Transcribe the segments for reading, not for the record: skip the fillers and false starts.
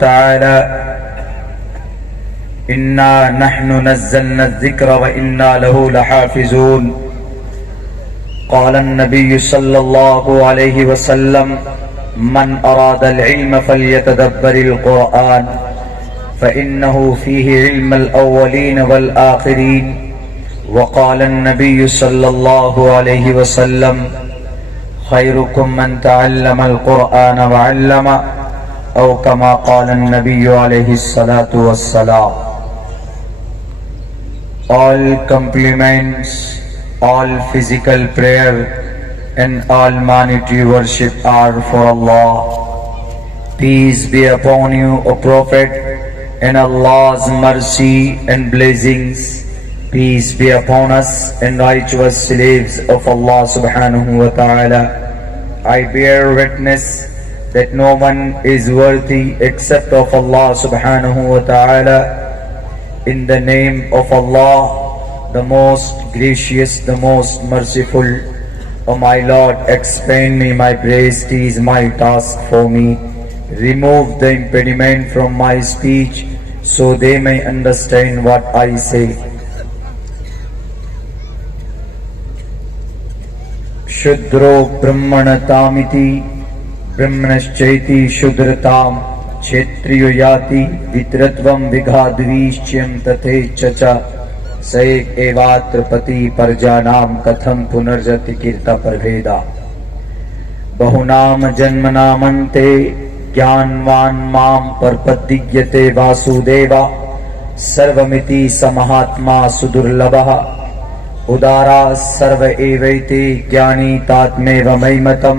تعالى إنا نحن نزلنا الذكر وإنا له لحافظون. قال النبي صلى الله عليه وسلم: من أراد العلم فليتدبر القرآن فإنه فيه علم الأولين والآخرين. وقال النبي صلى الله عليه وسلم: خيركم من تعلم القرآن وعلم، أو كما قال النبي عليه الصلاة والسلام. All compliments, all physical prayer and all monetary worship are for Allah. Peace be upon you, O Prophet, and Allah's mercy and blessings. Peace be upon us and righteous slaves of Allah subhanahu wa ta'ala. I bear witness that no one is worthy except of Allah subhanahu wa ta'ala. In the name of Allah, the most gracious, the most merciful. O my Lord, expand me my praise, it is my task for me. Remove the impediment from my speech, so they may understand what I say. Shudro brahmanatamiti brahmanaschaiti shudratam kshetriyo yati vitratvam vighadvishchyam tathe chacha saek evatrapati parjanam katham punarjati kirta parveda. Bahunam janmanamante jnanvan mam parpadigyate vasudeva sarvamiti samahatma sudurlabha udara sarva evaiti jnani tatmeva maimatam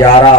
11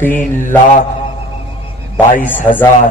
3,22,000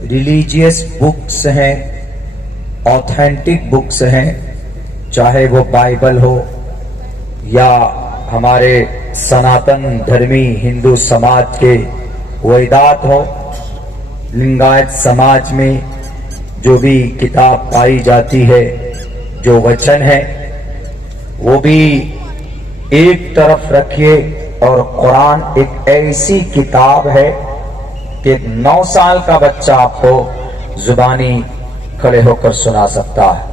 religious books ہیں، authentic books ہیں، چاہے وہ Bible ہو یا ہمارے سناتن دھرمی ہندو سماج کے ویدات ہو، لنگایت سماج میں جو بھی کتاب پائی جاتی ہے، جو وچن ہے، وہ بھی ایک طرف رکھیے، اور قرآن ایک ایسی کتاب ہے کہ 9 سال کا بچہ آپ کو زبانی کھڑے ہو کر سنا سکتا ہے۔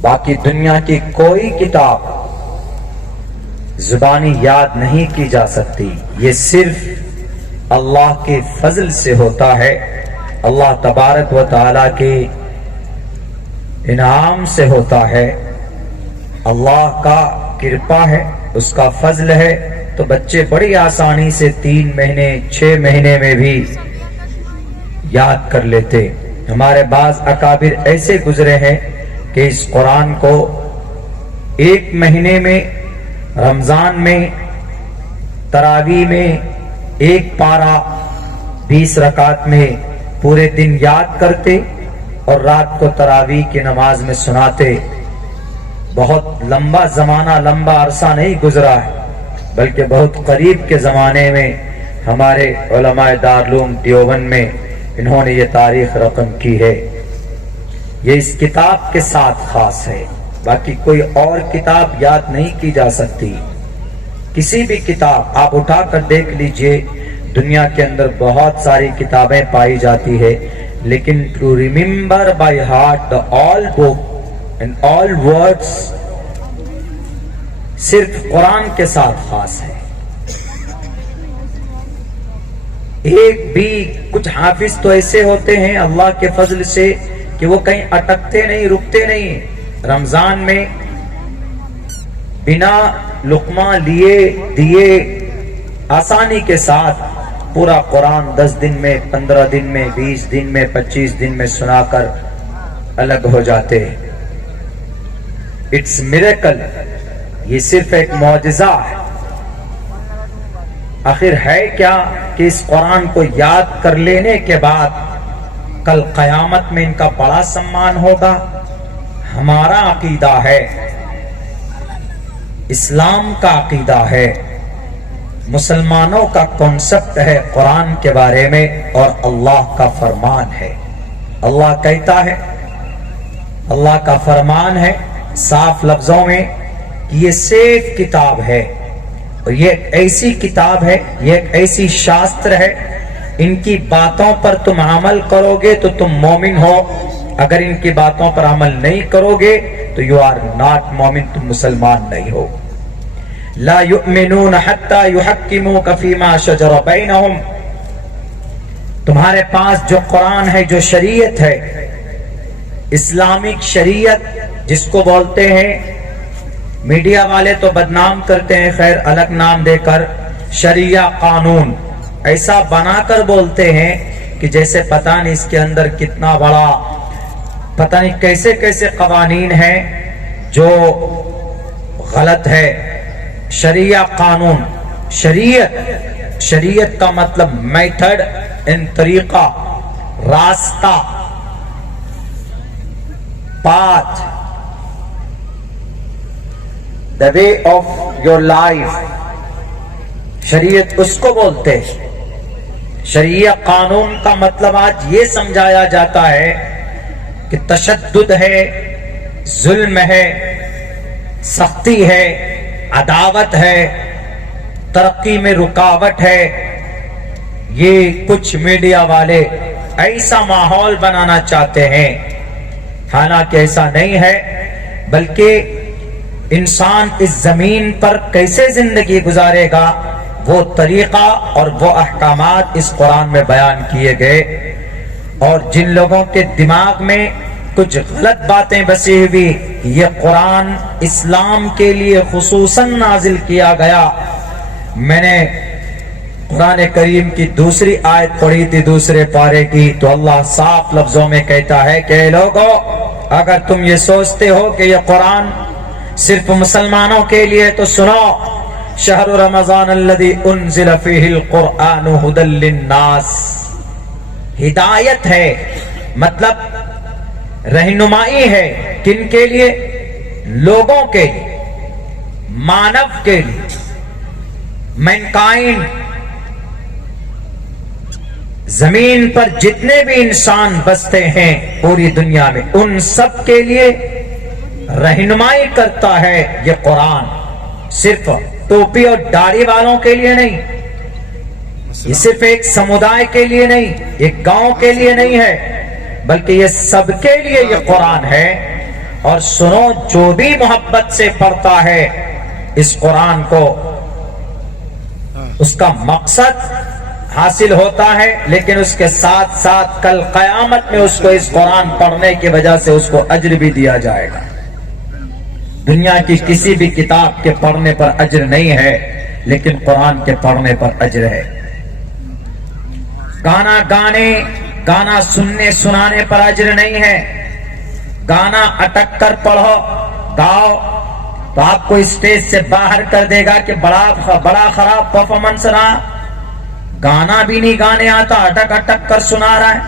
باقی دنیا کی کوئی کتاب زبانی یاد نہیں کی جا سکتی، یہ صرف اللہ کے فضل سے ہوتا ہے، اللہ تبارک و تعالی کے انعام سے ہوتا ہے، اللہ کا کرپا ہے، اس کا فضل ہے، تو بچے بڑی آسانی سے 3 مہینے 6 مہینے میں بھی یاد کر لیتے۔ ہمارے بعض اکابر ایسے گزرے ہیں کہ اس قرآن کو 1 مہینے میں، رمضان میں، تراویح میں 1 پارہ 20 رکعت میں پورے دن یاد کرتے اور رات کو تراویح کی نماز میں سناتے۔ بہت لمبا زمانہ، لمبا عرصہ نہیں گزرا ہے، بلکہ بہت قریب کے زمانے میں ہمارے علماء دارالعلوم دیوبند میں انہوں نے یہ تاریخ رقم کی ہے۔ یہ اس کتاب کے ساتھ خاص ہے، باقی کوئی اور کتاب یاد نہیں کی جا سکتی۔ کسی بھی کتاب آپ اٹھا کر دیکھ لیجئے، دنیا کے اندر بہت ساری کتابیں پائی جاتی ہے، لیکن to remember by heart the all book and all words صرف قرآن کے ساتھ خاص ہے۔ ایک بھی کچھ حافظ تو ایسے ہوتے ہیں اللہ کے فضل سے کہ وہ کہیں اٹکتے نہیں، رکتے نہیں، رمضان میں بنا لقمہ لیے دیے آسانی کے ساتھ پورا قرآن 10 دن میں، 15 دن میں، 20 دن میں، 25 دن میں سنا کر الگ ہو جاتے ہیں۔ اٹس میریکل، یہ صرف ایک معجزہ ہے۔ آخر ہے کیا کہ اس قرآن کو یاد کر لینے کے بعد کل قیامت میں ان کا بڑا سمان ہوگا۔ ہمارا عقیدہ ہے، اسلام کا عقیدہ ہے، مسلمانوں کا کنسپٹ ہے قرآن کے بارے میں، اور اللہ کا فرمان ہے۔ اللہ کہتا ہے، اللہ کا فرمان ہے صاف لفظوں میں کہ یہ سیف کتاب ہے، اور یہ ایک ایسی کتاب ہے، یہ ایک ایسی شاستر ہے، ان کی باتوں پر تم عمل کرو گے تو تم مومن ہو، اگر ان کی باتوں پر عمل نہیں کرو گے تو یو آر ناٹ مومن، تم مسلمان نہیں ہو۔ لا یؤمنون حتی یحکموک فیما شجر بینہم، تمہارے پاس جو قرآن ہے، جو شریعت ہے، اسلامک شریعت جس کو بولتے ہیں، میڈیا والے تو بدنام کرتے ہیں، خیر الگ نام دے کر شریعہ قانون ایسا بنا کر بولتے ہیں کہ جیسے پتہ نہیں اس کے اندر کتنا بڑا، پتہ نہیں کیسے کیسے قوانین ہیں جو غلط ہے۔ شریعہ قانون، شریعت کا مطلب میتھڈ، ان طریقہ، راستہ، path, the way of your life، شریعت اس کو بولتے ہیں۔ شریعہ قانون کا مطلب آج یہ سمجھایا جاتا ہے کہ تشدد ہے، ظلم ہے، سختی ہے، عداوت ہے، ترقی میں رکاوٹ ہے۔ یہ کچھ میڈیا والے ایسا ماحول بنانا چاہتے ہیں، حالانکہ ایسا نہیں ہے، بلکہ انسان اس زمین پر کیسے زندگی گزارے گا وہ طریقہ اور وہ احکامات اس قرآن میں بیان کیے گئے۔ اور جن لوگوں کے دماغ میں کچھ غلط باتیں بسی ہوئی، یہ قرآن اسلام کے لیے خصوصاً نازل کیا گیا۔ میں نے قرآن کریم کی دوسری آیت پڑھی تھی، دوسرے پارے کی، تو اللہ صاف لفظوں میں کہتا ہے کہ اے لوگو، اگر تم یہ سوچتے ہو کہ یہ قرآن صرف مسلمانوں کے لیے، تو سنو، شہر رمضان الذی انزل فیہ القرآن ھدی للناس، ہدایت ہے، مطلب رہنمائی ہے، کن کے لیے؟ لوگوں کے لیے، مانو کے لیے، مینکائنڈ، زمین پر جتنے بھی انسان بستے ہیں پوری دنیا میں، ان سب کے لیے رہنمائی کرتا ہے یہ قرآن۔ صرف ٹوپی اور داڑھی والوں کے لیے نہیں، یہ صرف ایک سمودائے کے لیے نہیں، ایک گاؤں کے لیے نہیں ہے، بلکہ یہ سب کے لیے یہ قرآن ہے۔ اور سنو، جو بھی محبت سے پڑھتا ہے اس قرآن کو، اس کا مقصد حاصل ہوتا ہے، لیکن اس کے ساتھ ساتھ کل قیامت میں اس کو اس قرآن پڑھنے کی وجہ سے اس کو اجر بھی دیا جائے گا۔ دنیا کی کسی بھی کتاب کے پڑھنے پر اجر نہیں ہے، لیکن قرآن کے پڑھنے پر اجر ہے۔ گانا سننے سنانے پر اجر نہیں ہے۔ گانا اٹک کر پڑھو، گاؤ تو آپ کو اسٹیج سے باہر کر دے گا کہ بڑا خراب پرفارمنس رہا۔ گانا بھی نہیں گانے آتا، اٹک اٹک کر سنا رہا ہے۔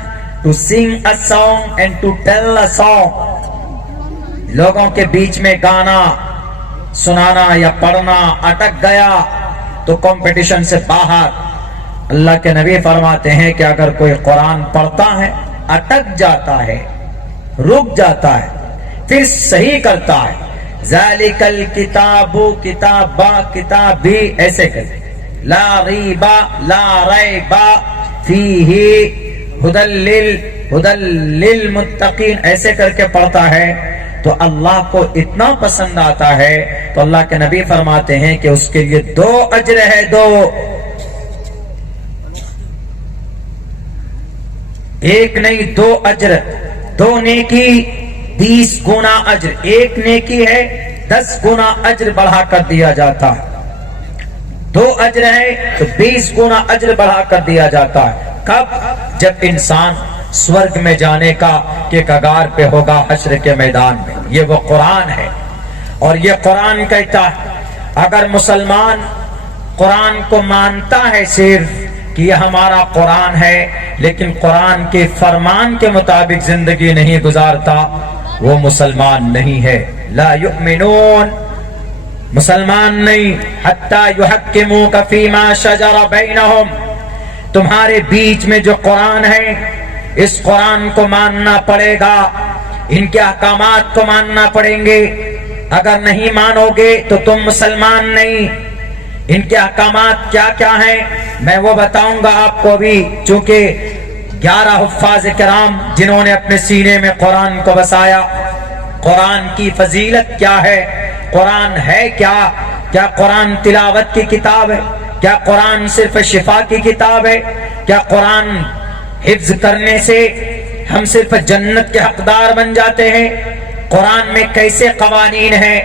To sing a song and to tell a song, لوگوں کے بیچ میں گانا سنانا یا پڑھنا اٹک گیا تو کمپٹیشن سے باہر۔ اللہ کے نبی فرماتے ہیں کہ اگر کوئی قرآن پڑھتا ہے، اٹک جاتا ہے، رک جاتا ہے، پھر صحیح کرتا ہے، ذالک الکتاب کتابا کتابی، ایسے کرتے لا ریبا لا ریبا فیہ ہدی للمتقین، ایسے کر کے پڑھتا ہے تو اللہ کو اتنا پسند آتا ہے۔ تو اللہ کے نبی فرماتے ہیں کہ اس کے لیے 2 اجر ہے، 2، ایک نہیں 2 اجر، 2 نیکی 20 گنا اجر، 1 نیکی ہے 10 گنا اجر بڑھا کر دیا جاتا ہے، 2 اجر ہے تو 20 گنا اجر بڑھا کر دیا جاتا ہے۔ کب؟ جب انسان سورگ میں جانے کا کہ کگار پہ ہوگا حشر کے میدان میں۔ یہ وہ قرآن ہے، اور یہ قرآن کہتا ہے اگر مسلمان قرآن کو مانتا ہے صرف کہ یہ ہمارا قرآن ہے، لیکن قرآن کے فرمان کے مطابق زندگی نہیں گزارتا، وہ مسلمان نہیں ہے۔ لا یؤمنون، مسلمان نہیں، حتی یحکموک فیما شجر بینہم، تمہارے بیچ میں جو قرآن ہے اس قرآن کو ماننا پڑے گا، ان کے احکامات کو ماننا پڑیں گے۔ اگر نہیں مانو گے تو تم مسلمان نہیں۔ ان کے احکامات کیا کیا ہیں میں وہ بتاؤں گا آپ کو ابھی، چونکہ 11 حفاظ کرام جنہوں نے اپنے سینے میں قرآن کو بسایا۔ قرآن کی فضیلت کیا ہے، قرآن ہے کیا؟ کیا قرآن تلاوت کی کتاب ہے؟ کیا قرآن صرف شفا کی کتاب ہے؟ کیا قرآن حفظ کرنے سے ہم صرف جنت کے حقدار بن جاتے ہیں؟ قرآن میں کیسے قوانین ہیں؟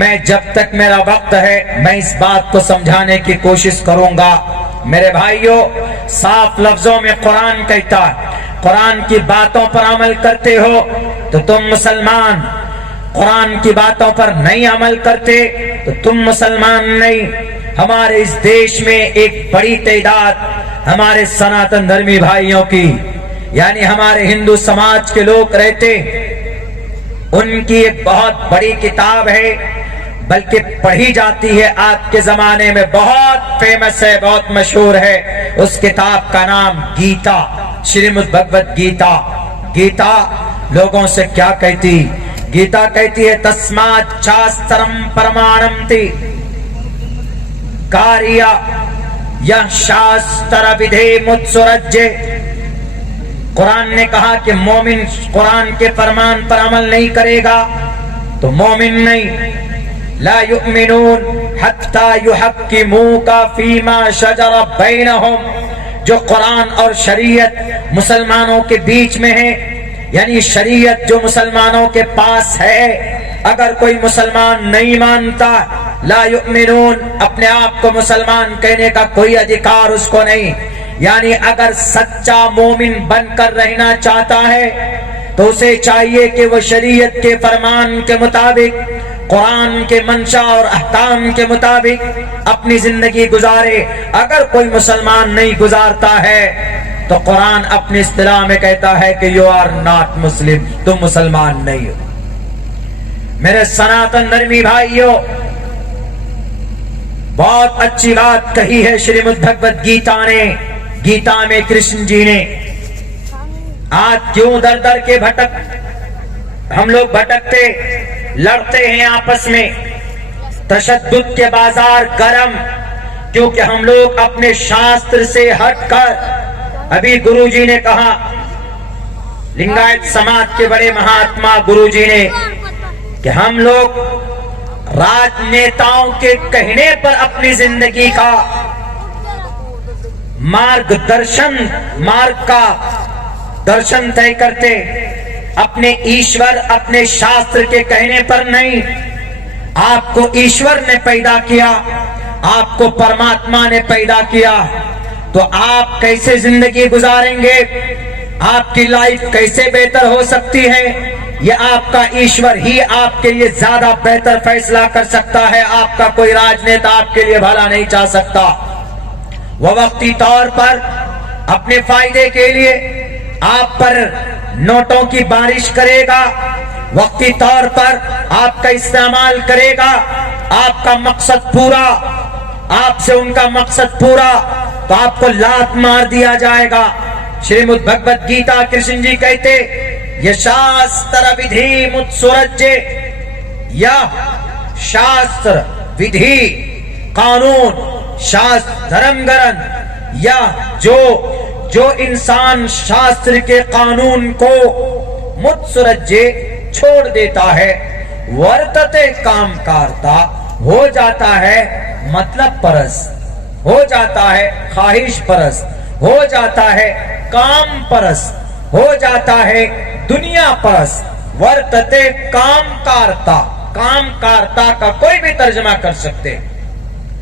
میں جب تک میرا وقت ہے میں اس بات کو سمجھانے کی کوشش کروں گا۔ میرے بھائیوں، صاف لفظوں میں قرآن کہتا ہے قرآن کی باتوں پر عمل کرتے ہو تو تم مسلمان، قرآن کی باتوں پر نہیں عمل کرتے تو تم مسلمان نہیں۔ ہمارے اس دیش میں ایک بڑی تعداد ہمارے سناتن دھرمی بھائیوں کی، یعنی ہمارے ہندو سماج کے لوگ رہتے، ان کی ایک بہت بڑی کتاب ہے، بلکہ پڑھی جاتی ہے آج کے زمانے میں، بہت فیمس ہے، بہت مشہور ہے۔ اس کتاب کا نام گیتا، شریمد بھگوت گیتا۔ گیتا لوگوں سے کیا کہتی؟ گیتا کہتی ہے تسمات شاسترم پرمانمتی کاریہ یہ شاستر ودھے متسرجے۔ قرآن نے کہا کہ مومن قرآن کے فرمان پر عمل نہیں کرے گا تو مومن نہیں۔ لا یؤمنون حتی یحکموک فیما شجر بینہم، جو قرآن اور شریعت مسلمانوں کے بیچ میں ہے، یعنی شریعت جو مسلمانوں کے پاس ہے، اگر کوئی مسلمان نہیں مانتا، لا یؤمنون، اپنے آپ کو مسلمان کہنے کا کوئی ادھیکار اس کو نہیں، یعنی اگر سچا مومن بن کر رہنا چاہتا ہے تو اسے چاہیے کہ وہ شریعت کے فرمان کے مطابق، قرآن کے منشا اور احکام کے مطابق اپنی زندگی گزارے۔ اگر کوئی مسلمان نہیں گزارتا ہے تو قرآن اپنی اصطلاح میں کہتا ہے کہ یو آر ناٹ مسلم، تم مسلمان نہیں ہو۔ میرے سناتن دھرمی بھائیوں، بہت اچھی بات کہی ہے شریمد بھگوت گیتا نے، گیتا میں کرشن جی نے۔ آج کیوں در در کے ہم لوگ بھٹکتے لڑتے ہیں آپس میں، تشدد کے بازار گرم، کیونکہ ہم لوگ اپنے شاستر سے ہٹ کر، ابھی گرو جی نے کہا، لنگایت سماج کے بڑے مہاتما گرو جی نے، کہ ہم لوگ راجنیتاؤں کے کہنے پر اپنی زندگی کا مارگ کا درشن طے کرتے، اپنے ایشور اپنے شاستر کے کہنے پر نہیں۔ آپ کو ایشور نے پیدا کیا، آپ کو پرماتما نے پیدا کیا، تو آپ کیسے زندگی گزاریں گے، آپ کی لائف کیسے بہتر ہو سکتی ہے، یہ آپ کا ایشور ہی آپ کے لیے زیادہ بہتر فیصلہ کر سکتا ہے۔ آپ کا کوئی راجنیتا آپ کے لیے بھلا نہیں چاہ سکتا۔ وہ وقتی طور پر اپنے فائدے کے لیے آپ پر نوٹوں کی بارش کرے گا، وقتی طور پر آپ کا استعمال کرے گا، آپ کا مقصد پورا، آپ سے ان کا مقصد پورا، تو آپ کو لات مار دیا جائے گا۔ شریمد بھگوت گیتا کرشن جی کہتے، یشاستر ودھی متسورجے، یا شاستر ودھی قانون شاستر دھرم گرن، یا جو انسان شاستر کے قانون کو متسورجے چھوڑ دیتا ہے، ورتتے کام کارتا ہو جاتا ہے، مطلب پرست ہو جاتا ہے، خواہش پرست ہو جاتا ہے، کام پرست ہو جاتا ہے، دنیا پرست۔ ورتتے کام کارتا، کام کارتا کا کوئی بھی ترجمہ کر سکتے،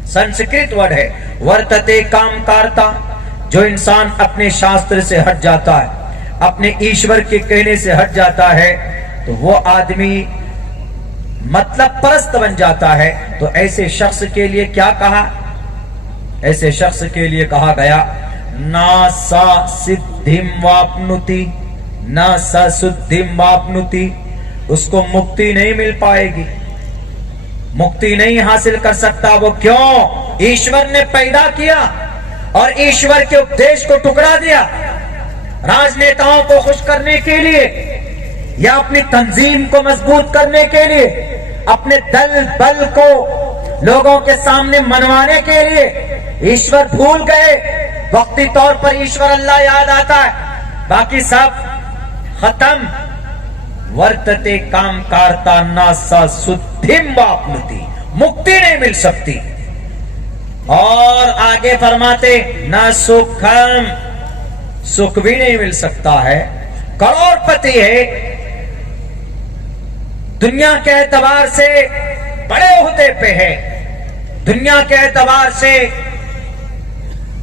سنسکرت ورڈ ہے ورتتے کام کارتا۔ جو انسان اپنے شاستر سے ہٹ جاتا ہے، اپنے ایشور کے کہنے سے ہٹ جاتا ہے، تو وہ آدمی مطلب پرست بن جاتا ہے۔ تو ایسے شخص کے لیے کیا کہا؟ ایسے شخص کے لیے کہا گیا، نا سا سدھیم واپنوتی، نا سا سدھیم واپنوتی، اس کو مکتی نہیں مل پائے گی، مکتی نہیں حاصل کر سکتا۔ وہ کیوں؟ ایشور نے پیدا کیا اور ایشور کے اپدیش کو ٹکڑا دیا، راجنیتاؤں کو خوش کرنے کے لیے، یا اپنی تنظیم کو مضبوط کرنے کے لیے، اپنے دل بل کو لوگوں کے سامنے منوانے کے لیے ایشور بھول گئے۔ وقتی طور پر ایشور اللہ یاد آتا ہے، باقی سب ختم۔ ورتتے کام کارتا نا سا سدھیم واپنوتی، مکتی نہیں مل سکتی۔ اور آگے فرماتے، نہ سکھم، سکھ بھی نہیں مل سکتا ہے۔ کروڑ پتی ہے، دنیا کے اعتبار سے بڑے عہدے پہ ہے، دنیا کے اعتبار سے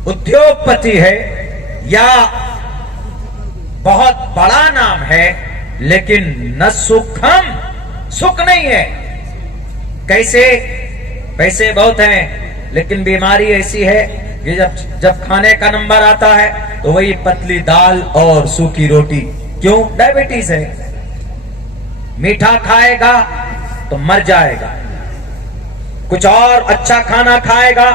ادیوگ پتی ہے، یا بہت بڑا نام ہے، لیکن نہ سکھم، سکھ نہیں ہے۔ کیسے؟ پیسے بہت ہیں لیکن بیماری ایسی ہے کہ جب کھانے کا نمبر آتا ہے تو وہی پتلی دال اور سوکھی روٹی۔ کیوں؟ ڈائبٹیز ہے۔ میٹھا کھائے گا تو مر جائے گا، کچھ اور اچھا کھانا کھائے گا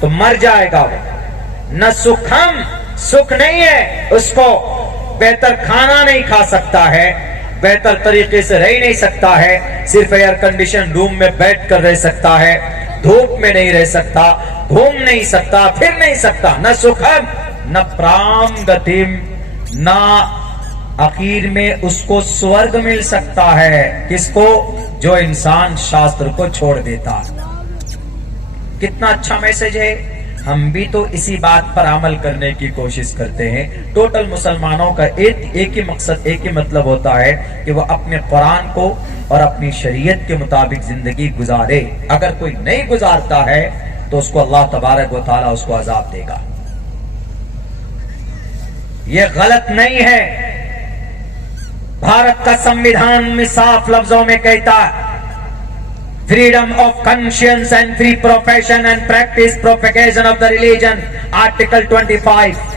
تو مر جائے گا۔ وہ نہ سکھم، سکھ نہیں ہے، اس کو بہتر کھانا نہیں کھا سکتا ہے، بہتر طریقے سے رہ نہیں سکتا ہے، صرف ایئر کنڈیشن روم میں بیٹھ کر رہ سکتا ہے، دھوپ میں نہیں رہ سکتا، گھوم نہیں سکتا، پھر نہیں سکتا۔ نہ سکھم نہ پرام گتیم، نہ آخر میں اس کو سورگ مل سکتا ہے۔ کس کو؟ جو انسان شاستر کو چھوڑ دیتا۔ کتنا اچھا میسج ہے۔ ہم بھی تو اسی بات پر عمل کرنے کی کوشش کرتے ہیں۔ ٹوٹل مسلمانوں کا ایک ہی مقصد، ایک ہی مطلب ہوتا ہے کہ وہ اپنے قرآن کو اور اپنی شریعت کے مطابق زندگی گزارے۔ اگر کوئی نہیں گزارتا ہے تو اس کو اللہ تبارک و تعالیٰ اس کو عذاب دے گا۔ یہ غلط نہیں ہے۔ بھارت کا سمویدھان میں صاف لفظوں میں کہتا ہے، freedom of conscience and free profession and practice propagation of the religion, article 25۔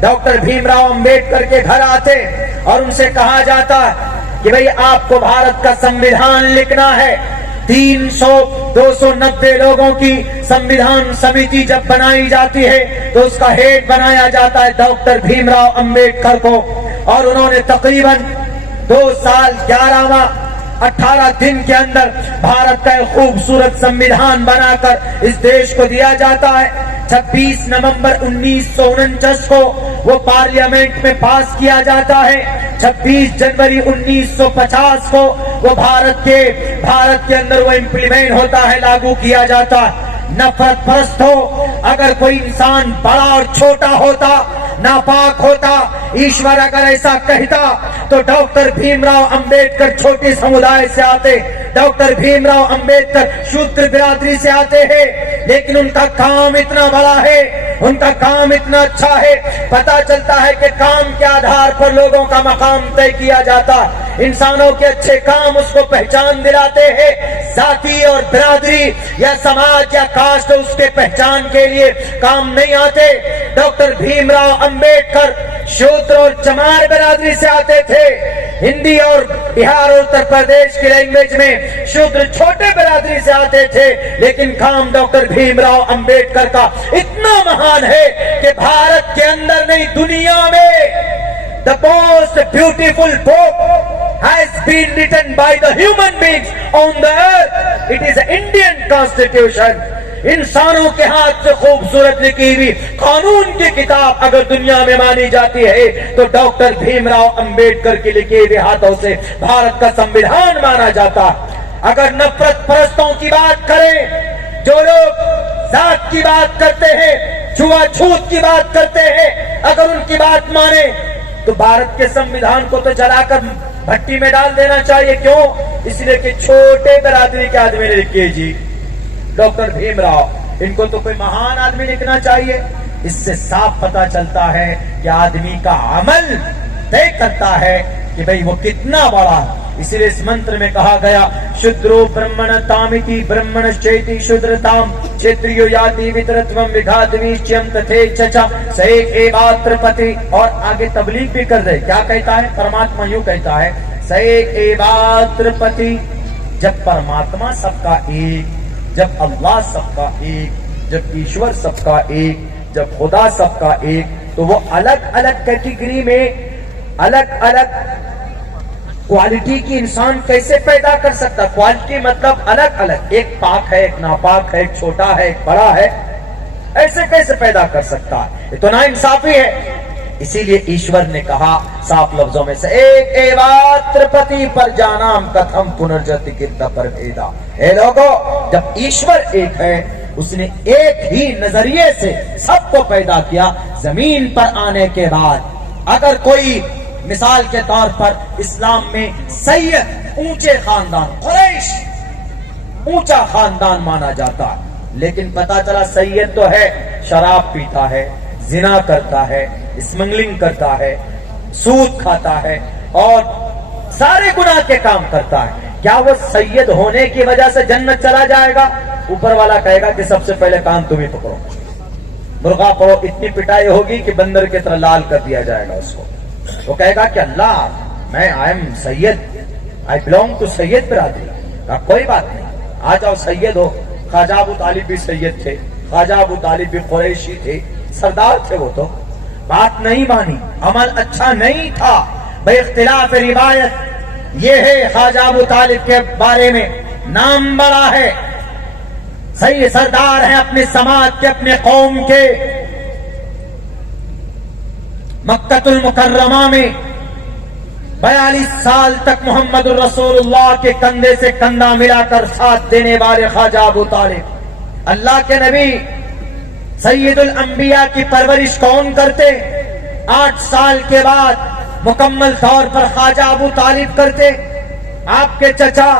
Doctor Bhim Rao Ambedkar کے گھر آتے اور ان سے کہا جاتا کہ بھئی آپ کو بھارت کا سمویدھان لکھنا ہے. 290 لوگوں کی سمویدھان سمیتی جب بنائی جاتی ہے تو اس کا ہیڈ بنایا جاتا ہے ڈاکٹر بھیم راؤ امبیڈکر کو, اور انہوں نے تقریباً 2 سال 11 ماہ 18 دن کے اندر بھارت کا ایک خوبصورت سمویدھان بنا کر اس دیش کو دیا جاتا ہے. 26 نومبر 1949 کو وہ پارلیمنٹ میں پاس کیا جاتا ہے. 26 جنوری 1950 کو وہ بھارت کے اندر وہ امپلیمنٹ ہوتا ہے, لاگو کیا جاتا ہے. نفرت پرست ہو, اگر کوئی انسان بڑا اور چھوٹا ہوتا, ناپاک ہوتا, ایشور اگر ایسا کہتا تو ڈاکٹر بھیم راؤ امبیڈکر چھوٹی سمودائے سے آتے, ڈاکٹر بھیم راؤ امبیڈکر شودر برادری سے آتے ہیں, لیکن ان کا کام اتنا بڑا ہے, ان کا کام اتنا اچھا ہے. پتا چلتا ہے کہ کام کے آدھار پر لوگوں کا مقام طے کیا جاتا ہے. انسانوں کے اچھے کام اس کو پہچان دلاتے ہیں, ذاتی اور برادری یا سماج یا کاسٹ اس کے پہچان کے لیے کام نہیں آتے. ڈاکٹر بھیم راؤ امبیڈکر شودر اور چمار برادری سے آتے تھے. ہندی اور بہار اور اتر پردیش کی لینگویج میں شودر چھوٹے برادری سے آتے تھے, لیکن کام ڈاکٹر بھیم راؤ امبیڈکر کا اتنا مہان ہے کہ بھارت کے اندر نہیں دنیا میں the most beautiful book has been written by the human beings on the earth. It is the Indian Constitution. انسانوں کے ہاتھ سے خوبصورت لکھی ہوئی قانون کی کتاب اگر دنیا میں مانی جاتی ہے تو ڈاکٹر بھیم راؤ امبیڈکر کی لکھی ہوئی ہاتھوں سے بھارت کا سمویدھان مانا جاتا. اگر نفرت پرستوں کی بات کریں, جو لوگ ذات کی بات کرتے ہیں, چھوا چھوت کی بات کرتے ہیں, اگر ان کی بات مانے تو بھارت کے سمویدھان کو تو جلا کر بھٹی میں ڈال دینا چاہیے. کیوں؟ اس لیے کہ چھوٹے برادری کے آدمی نے لکھی جی ڈاکٹر بھیم راؤ, ان کو تو کوئی مہان آدمی لکھنا چاہیے. اس سے صاف پتا چلتا ہے کہ آدمی کا عمل طے کرتا ہے کہ بھئی وہ کتنا بڑا. اسی لیے اس منتر میں کہا گیا شودرو برہمن تامتی برہمن چیتی شودرتام چھیتریو یاتی وترتوم وگھاتوی چیم تتھے چچا سیک ایواتر پتی. اور آگے تبلیغ بھی کر رہے, کیا کہتا ہے پرماتما؟ یوں کہتا ہے سیک ایواتر پتی. جب پرماتما سب کا ایک, جب اللہ سب کا ایک, جب ایشور سب کا ایک, جب خدا سب کا ایک, تو وہ الگ الگ کیٹیگری میں الگ الگ کوالٹی کی انسان کیسے پیدا کر سکتا؟ کوالٹی مطلب الگ الگ, ایک پاک ہے, ایک ناپاک ہے, ایک چھوٹا ہے, ایک بڑا ہے, ایسے کیسے پیدا کر سکتا ہے؟ یہ تو نا انصافی ہے. اسی لیے ایشور نے کہا صاف لفظوں میں سے ایک ایواتر پتی پر جانام کتھم پنرجتی کرتا پر بھیدا. اے لوگو, جب ایشور ایک ہے, اس نے ایک ہی نظریے سے سب کو پیدا کیا. زمین پر آنے کے بعد اگر کوئی مثال کے طور پر اسلام میں سید اونچے خاندان, قریش اونچا خاندان مانا جاتا, لیکن پتا چلا سید تو ہے, شراب پیتا ہے, زنا کرتا ہے, اسمگلنگ کرتا ہے, سود کھاتا ہے اور سارے گناہ کے کام کرتا ہے. کیا وہ سید ہونے کی وجہ سے جنت چلا جائے گا؟ اوپر والا کہے گا کہ سب سے پہلے کان تم ہی پکڑو, مرغا پڑو, اتنی پٹائی ہوگی کہ بندر کی طرح لال کر دیا جائے گا اس کو. وہ کہے گا کہ اللہ میں I am Syed, I belong to Syed برادری. کہا کوئی بات نہیں, آ جاؤ سید ہو. خواجہ ابو طالب بھی سید تھے, خواجہ ابو طالب بھی قریشی تھے, سردار تھے. وہ تو بات نہیں مانی, عمل اچھا نہیں تھا. بھائی اختلاف روایت یہ ہے خواجہ ابو طالب کے بارے میں, نام بڑا ہے, صحیح سردار ہیں اپنے سماج کے, اپنے قوم کے. مکہ المکرمہ میں 42 سال تک محمد الرسول اللہ کے کندھے سے کندھا ملا کر ساتھ دینے والے خواجہ ابو طالب, اللہ کے نبی سید الانبیاء کی پرورش کون کرتے؟ 8 سال کے بعد مکمل طور پر خواجہ ابو طالب کرتے. آپ کے چچا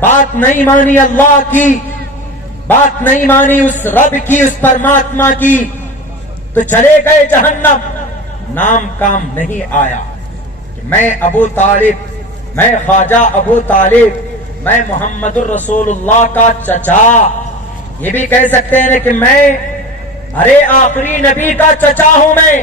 بات نہیں مانی اللہ کی, بات نہیں مانی اس رب کی, اس پرماتما کی, تو چلے گئے جہنم. نام کام نہیں آیا کہ میں ابو طالب, میں خواجہ ابو طالب, میں محمد الرسول اللہ کا چچا. یہ بھی کہہ سکتے ہیں کہ میں ارے آخری نبی کا چچا ہوں, میں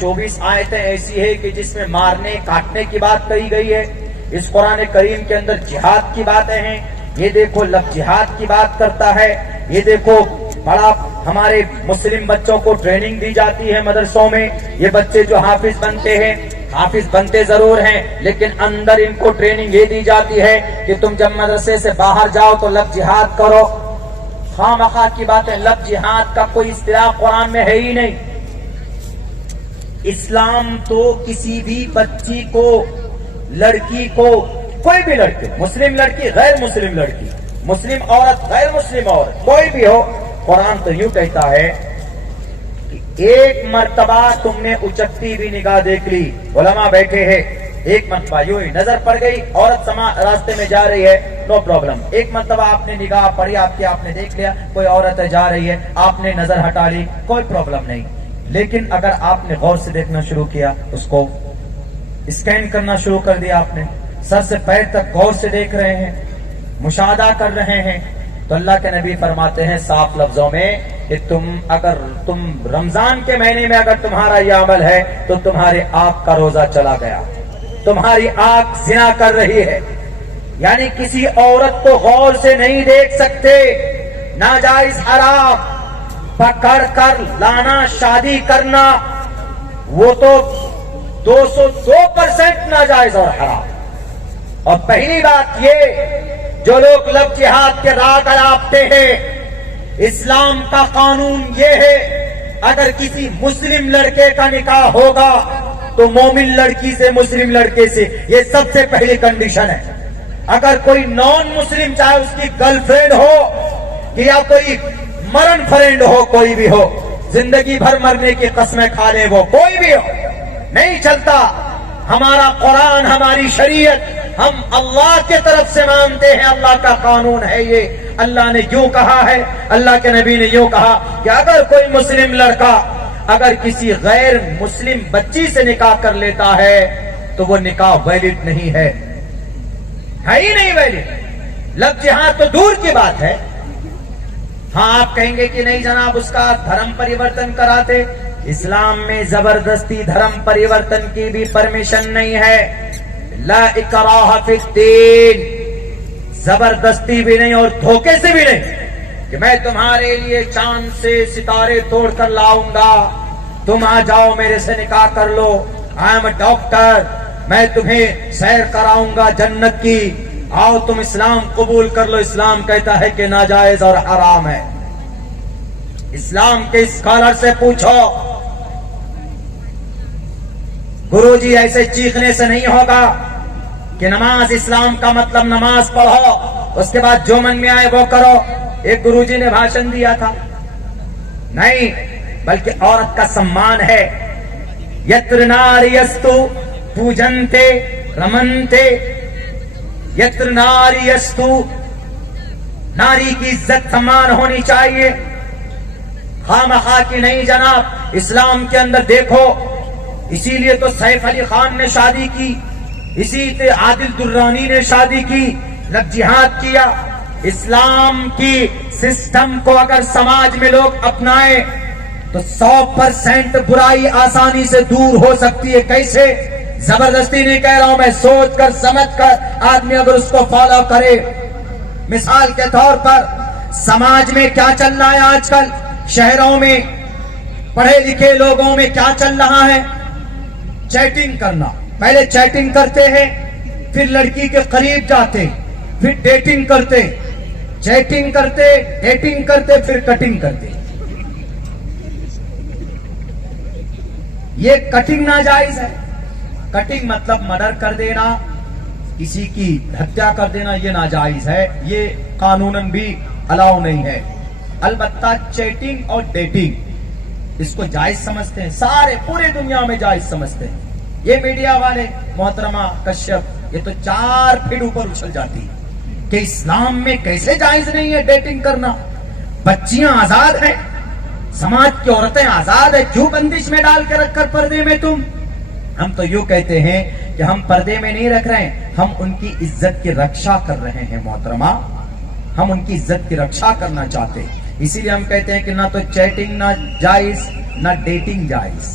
24 آیتیں ایسی ہے کہ جس میں مارنے کاٹنے کی بات کہی گئی ہے. اس قرآن کریم کے اندر جہاد کی باتیں ہیں. یہ دیکھو لفظ جہاد کی بات کرتا ہے. یہ دیکھو بڑا ہمارے مسلم بچوں کو ٹریننگ دی جاتی ہے مدرسوں میں. یہ بچے جو حافظ بنتے ہیں، حافظ بنتے ضرور ہیں، لیکن اندر ان کو ٹریننگ یہ دی جاتی ہے کہ تم جب مدرسے سے باہر جاؤ تو لفظ جہاد کرو. خواہ مخواہ کی باتیں. لفظ جہاد کا کوئی اصطلاح قرآن میں ہے ہی نہیں. اسلام تو کسی بھی بچی کو، لڑکی کو، کوئی بھی لڑکی، مسلم لڑکی، غیر مسلم لڑکی، مسلم عورت، غیر مسلم عورت، کوئی بھی ہو، قرآن تو یوں کہتا ہے کہ ایک مرتبہ تم نے اچکتی بھی نگاہ دیکھ لی، علماء بیٹھے ہیں، ایک مرتبہ یوں ہی نظر پڑ گئی، عورت راستے میں جا رہی ہے، نو پرابلم. ایک مرتبہ آپ نے نگاہ پڑی، آپ نے دیکھ لیا کوئی عورت جا رہی ہے، آپ نے نظر ہٹا لی، کوئی پرابلم نہیں. لیکن اگر آپ نے غور سے دیکھنا شروع کیا، اس کو اسکین کرنا شروع کر دیا، آپ نے سر سے پیر تک غور سے دیکھ رہے ہیں، مشاہدہ کر رہے ہیں، تو اللہ کے نبی فرماتے ہیں صاف لفظوں میں کہ اگر تم رمضان کے مہینے میں اگر تمہارا یہ عمل ہے تو تمہارے آنکھ کا روزہ چلا گیا، تمہاری آنکھ زنا کر رہی ہے. یعنی کسی عورت کو غور سے نہیں دیکھ سکتے، ناجائز حرام. پکڑ کر لانا، شادی کرنا، وہ تو 202% ناجائز اور حرام. اور پہلی بات یہ، جو لوگ لفظ جہاد کے راگ اڑاپتے ہیں، اسلام کا قانون یہ ہے اگر کسی مسلم لڑکے کا نکاح ہوگا تو مومن لڑکی سے، مسلم لڑکے سے، یہ سب سے پہلی کنڈیشن ہے. اگر کوئی نان مسلم، چاہے اس کی گرل فرینڈ ہو یا کوئی مرن فرینڈ ہو، کوئی بھی ہو، زندگی بھر مرنے کی قسمیں کھا لے، وہ کوئی بھی ہو، نہیں چلتا. ہمارا قرآن، ہماری شریعت ہم اللہ کے طرف سے مانتے ہیں، اللہ کا قانون ہے یہ. اللہ نے یوں کہا ہے، اللہ کے نبی نے یوں کہا کہ اگر کوئی مسلم لڑکا اگر کسی غیر مسلم بچی سے نکاح کر لیتا ہے تو وہ نکاح ویلڈ نہیں ہے ہی نہیں ویلڈ. لفظ جہاد تو دور کی بات ہے. ہاں آپ کہیں گے کہ نہیں جناب اس کا دھرم پریورتن کراتے. اسلام میں زبردستی دھرم پریورتن کی بھی پرمیشن نہیں ہے. لا اکراہ فی الدین، زبردستی بھی نہیں اور دھوکے سے بھی نہیں کہ میں تمہارے لیے چاند سے ستارے توڑ کر لاؤں گا، تم آ جاؤ میرے سے نکاح کر لو، آئی ایم اے ڈاکٹر، میں تمہیں سیر کراؤں گا جنت کی، آؤ تم اسلام قبول کر لو. اسلام کہتا ہے کہ ناجائز اور حرام ہے. اسلام کے اسکالر سے پوچھو. گرو جی ایسے چیخنے سے نہیں ہوگا کہ نماز اسلام کا مطلب نماز پڑھو، اس کے بعد جو من میں آئے وہ کرو. ایک گرو جی نے بھاشن دیا تھا، نہیں بلکہ عورت کا سمان ہے. یتر ناریستو پوجنتے رمنتے، یتر ناریستو، ناری کی عزت سمان ہونی چاہیے، خواہ مخواہ کی نہیں جناب. اسلام کے اندر دیکھو، اسی لیے تو سیف علی خان نے شادی کی، اسی سے عادل درانی نے شادی کی، لفظ جہاد کیا. اسلام کی سسٹم کو اگر سماج میں لوگ اپنائیں تو 100% برائی آسانی سے دور ہو سکتی ہے. کیسے؟ زبردستی نہیں کہہ رہا ہوں میں، سوچ کر سمجھ کر آدمی اگر اس کو فالو کرے. مثال کے طور پر سماج میں کیا چل رہا ہے آج کل، شہروں میں پڑھے لکھے لوگوں میں کیا چل رہا ہے؟ چیٹنگ کرنا. پہلے چیٹنگ کرتے ہیں، پھر لڑکی کے قریب جاتے، پھر ڈیٹنگ کرتے، چیٹنگ کرتے، ڈیٹنگ کرتے، پھر کٹنگ کرتے. یہ کٹنگ ناجائز ہے. کٹنگ مطلب مرڈر کر دینا، کسی کی ہتیا کر دینا، یہ ناجائز ہے، یہ قانوناً بھی الاؤ نہیں ہے. البتہ چیٹنگ اور ڈیٹنگ اس کو جائز سمجھتے ہیں، سارے پورے دنیا میں جائز سمجھتے ہیں. یہ میڈیا والے محترمہ کشیپ یہ تو 4 فٹ اوپر اچھل جاتی ہے کہ اسلام میں کیسے جائز نہیں ہے ڈیٹنگ کرنا. بچیاں آزاد ہیں، سماج کی عورتیں آزاد ہیں، کیوں بندش میں ڈال کے رکھ کر پردے میں تم؟ ہم تو یوں کہتے ہیں کہ ہم پردے میں نہیں رکھ رہے ہیں، ہم ان کی عزت کی رکشا کر رہے ہیں محترمہ، ہم ان کی عزت کی رکشا کرنا چاہتے ہیں. اسی لیے ہم کہتے ہیں کہ نہ تو چیٹنگ نہ جائز، نہ ڈیٹنگ جائز.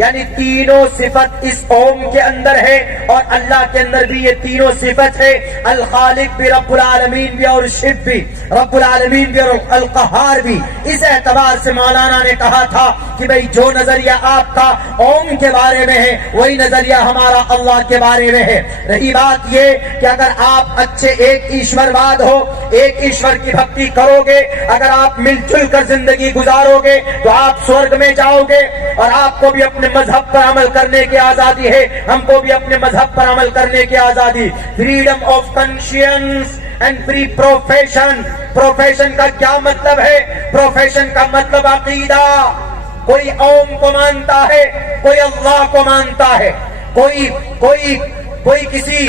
یعنی تینوں صفت اس اوم کے اندر ہے اور اللہ کے اندر بھی یہ تینوں صفت ہے. الخالق بھی، رب العالمین بھی اور شب بھی، رب العالمین بھی اور القہار بھی. اس اعتبار سے مولانا نے کہا تھا کہ بھئی جو نظریہ آپ کا اوم کے بارے میں ہے وہی نظریہ ہمارا اللہ کے بارے میں ہے. رہی بات یہ کہ اگر آپ اچھے ایک ایشور واد ہو، ایک ایشور کی بھکتی کرو گے، اگر آپ مل جل کر زندگی گزارو گے تو آپ سورگ میں جاؤ گے. اور آپ کو بھی اپنے مذہب پر عمل کرنے کی آزادی ہے، ہم کو بھی اپنے مذہب پر عمل کرنے کی آزادی. Freedom of conscience and free profession. Profession کا کیا مطلب ہے؟ پروفیشن کا مطلب عقیدہ. کوئی اوم کو مانتا ہے، کوئی اللہ کو مانتا ہے، کوئی کسی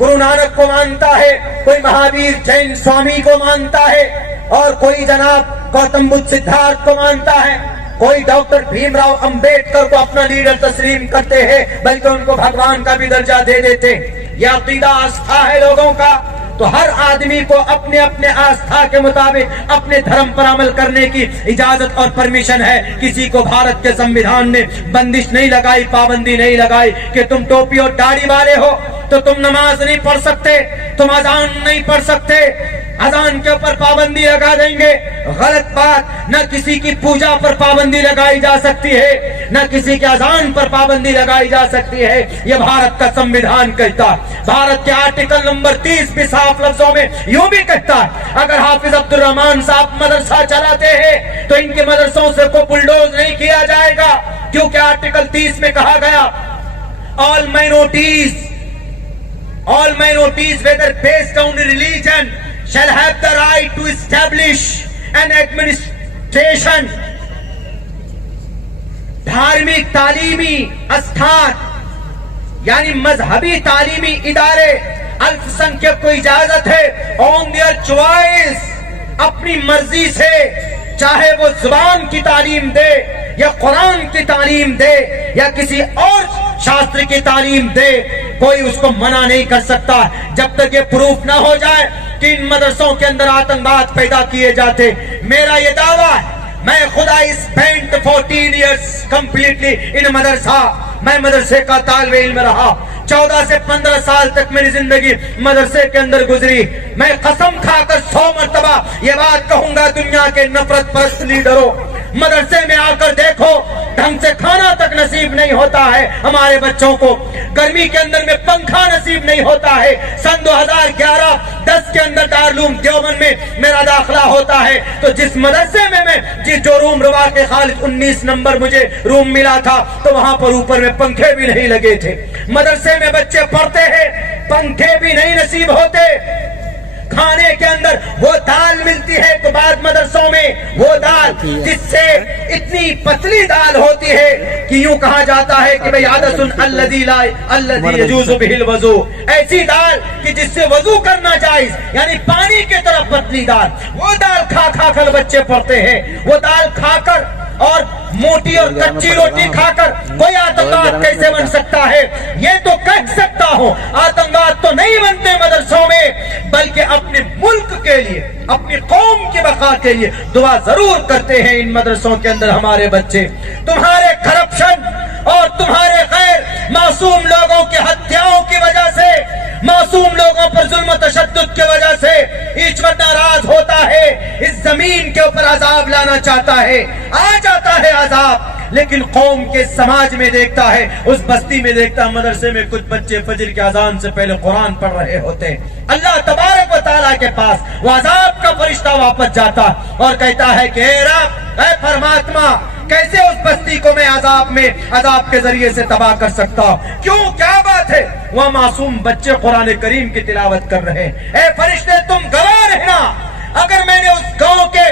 گرو نانک کو مانتا ہے، کوئی مہاویر جین سوامی کو مانتا ہے، اور کوئی جناب گوتم بدھ سدھارتھ کو مانتا ہے، کوئی ڈاکٹر بھیم راؤ امبیڈکر کو اپنا لیڈر تسلیم کرتے ہیں، بلکہ ان کو بھگوان کا بھی درجہ دے دیتے. یہ عقیدہ آستھا ہے لوگوں کا. تو ہر آدمی کو اپنے اپنے آستھا کے مطابق اپنے دھرم پر عمل کرنے کی اجازت اور پرمیشن ہے. کسی کو بھارت کے سمویدھان نے بندش نہیں لگائی، پابندی نہیں لگائی کہ تم ٹوپی اور داڑھی والے ہو تو تم نماز نہیں پڑھ سکتے، تم اذان نہیں پڑھ سکتے، اذان کے اوپر پابندی لگا دیں گے. غلط بات. نہ کسی کی پوجا پر پابندی لگائی جا سکتی ہے، نہ کسی کے اذان پر پابندی لگائی جا سکتی ہے. یہ بھارت کا سمویدھان کہتا ہے. بھارت کے آرٹیکل نمبر 30 بھی صاف لفظوں میں یوں بھی کہتا ہے اگر حافظ عبد الرحمان صاحب مدرسہ چلاتے ہیں تو ان کے مدرسوں سے کو بلڈوز نہیں کیا جائے گا، کیونکہ آرٹیکل 30 میں کہا گیا all minorities whether based on religion shall have the right to establish an administration. دھارمک تعلیمی استھان یعنی مذہبی تعلیمی ادارے الپ سنکھیک کو اجازت ہے آن دیئر چوائس، اپنی مرضی سے، چاہے وہ زبان کی تعلیم دے یا قرآن کی تعلیم دے یا کسی اور شاستر کی تعلیم دے، کوئی اس کو منع نہیں کر سکتا جب تک یہ پروف نہ ہو جائے کہ ان مدرسوں کے اندر آتنکواد پیدا کیے جاتے. میرا یہ دعویٰ ہے، میں خدا اسپینٹ 14 ایئرس کمپلیٹلی ان مدرسہ. میں مدرسے کا طالب علم رہا، 14 سے 15 سال تک میری زندگی مدرسے کے اندر گزری. میں قسم کھا کر 100 مرتبہ یہ بات کہوں گا دنیا کے نفرت پرست لیڈروں، مدرسے میں آ کر دیکھو ڈھنگ سے کھانا تک نصیب نہیں ہوتا ہے ہمارے بچوں کو، گرمی کے اندر میں پنکھا نصیب نہیں ہوتا ہے. سن 2011-10 کے اندر دارالعلوم دیوبند میں میرا داخلہ ہوتا ہے تو جس مدرسے میں جو روم روا کے خالص 19 نمبر مجھے روم ملا تھا تو وہاں پر اوپر میں پنکھے بھی نہیں لگے تھے. مدرسے میں بچے پڑھتے ہیں، پنکھے بھی نہیں نصیب ہوتے. کھانے کے اندر وہ دال ملتی ہے تو بعض مدرسوں میں وہ دال جس سے اتنی پتلی دال ہوتی ہے کہ یوں کہا جاتا ہے کہ بھئی عدس الذی یجوز بہ الوضوء، ایسی دال کہ جس سے وضو کرنا جائز، یعنی پانی کی طرف پتلی دال. وہ دال کھا کر بچے پڑھتے ہیں. وہ دال کھا کر اور موٹی اور کچی روٹی کھا کر کوئی آتنکواد کیسے بن سکتا ہے؟ یہ تو کہہ سکتا ہوں آتنکواد تو نہیں بنتے مدرسوں میں، بلکہ اپنے ملک کے لیے، اپنی قوم کی بقا کے لیے دعا ضرور کرتے ہیں. ان مدرسوں کے اندر ہمارے بچے تمہارے کرپشن اور تمہارے غیر معصوم لوگوں کی ہتھیاؤں کی وجہ سے، معصوم لوگوں پر ظلم و تشدد کی وجہ سے ایشور ناراض ہوتا ہے، اس زمین کے اوپر عذاب لانا چاہتا ہے، آ جاتا ہے عذاب. لیکن قوم کے سماج میں دیکھتا ہے، اس بستی میں دیکھتا ہے مدرسے میں کچھ بچے فجر کی اذان سے پہلے قرآن پڑھ رہے ہوتے. اللہ تبارک و تعالیٰ کے پاس وہ عذاب کا فرشتہ واپس جاتا اور کہتا ہے کہ اے رب، اے پرماتما، کیسے اس بستی کو میں عذاب کے ذریعے سے تباہ کر سکتا ہوں؟ کیوں؟ کیا بات ہے؟ وہ معصوم بچے قرآن کریم کی تلاوت کر رہے ہیں. اے فرشتے تم گواہ رہنا، اگر میں نے اس گاؤں کے